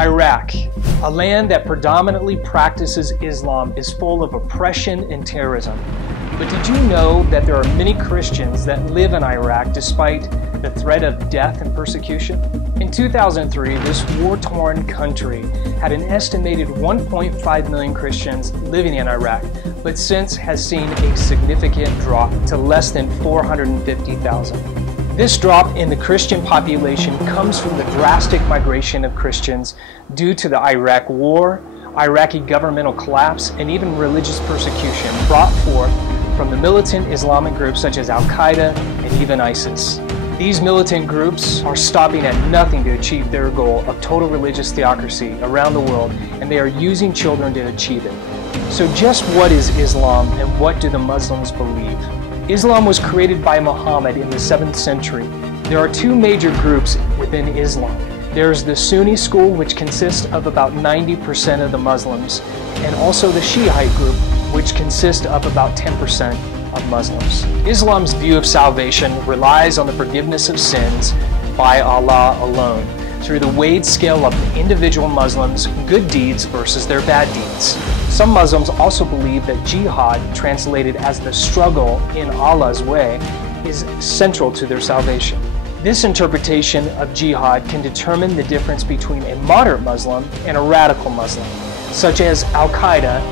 Iraq, a land that predominantly practices Islam, is full of oppression and terrorism. But did you know that there are many Christians that live in Iraq despite the threat of death and persecution? In 2003, this war-torn country had an estimated 1.5 million Christians living in Iraq, but since has seen a significant drop to less than 450,000. This drop in the Christian population comes from the drastic migration of Christians due to the Iraq War, Iraqi governmental collapse, and even religious persecution brought forth from the militant Islamic groups such as Al-Qaeda and even ISIS. These militant groups are stopping at nothing to achieve their goal of total religious theocracy around the world, and they are using children to achieve it. So just what is Islam and what do the Muslims believe? Islam was created by Muhammad in the 7th century. There are two major groups within Islam. There's the Sunni school, which consists of about 90% of the Muslims, and also the Shiite group, which consists of about 10% of Muslims. Islam's view of salvation relies on the forgiveness of sins by Allah alone, through the weighed scale of individual Muslims' good deeds versus their bad deeds. Some Muslims also believe that jihad, translated as the struggle in Allah's way, is central to their salvation. This interpretation of jihad can determine the difference between a moderate Muslim and a radical Muslim, such as Al-Qaeda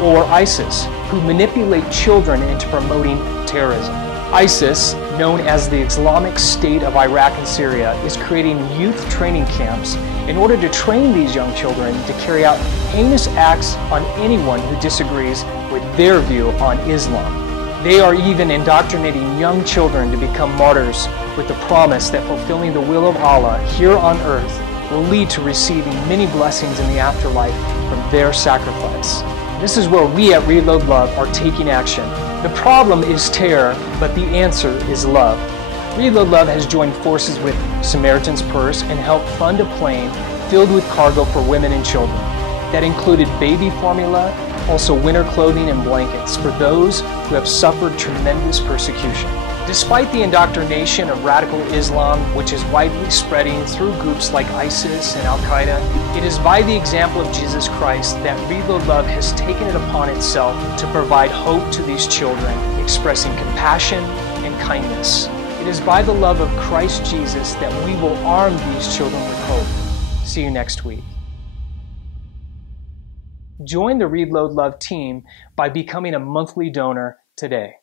or ISIS, who manipulate children into promoting terrorism. ISIS, known as the Islamic State of Iraq and Syria, is creating youth training camps in order to train these young children to carry out heinous acts on anyone who disagrees with their view on Islam. They are even indoctrinating young children to become martyrs with the promise that fulfilling the will of Allah here on earth will lead to receiving many blessings in the afterlife from their sacrifice. This is where we at Reload Love are taking action. The problem is terror, but the answer is love. Reload Love has joined forces with Samaritan's Purse and helped fund a plane filled with cargo for women and children. That included baby formula, also winter clothing and blankets for those who have suffered tremendous persecution. Despite the indoctrination of radical Islam, which is widely spreading through groups like ISIS and Al-Qaeda, it is by the example of Jesus Christ that Reload Love has taken it upon itself to provide hope to these children, expressing compassion and kindness. It is by the love of Christ Jesus that we will arm these children with hope. See you next week. Join the Reload Love team by becoming a monthly donor today.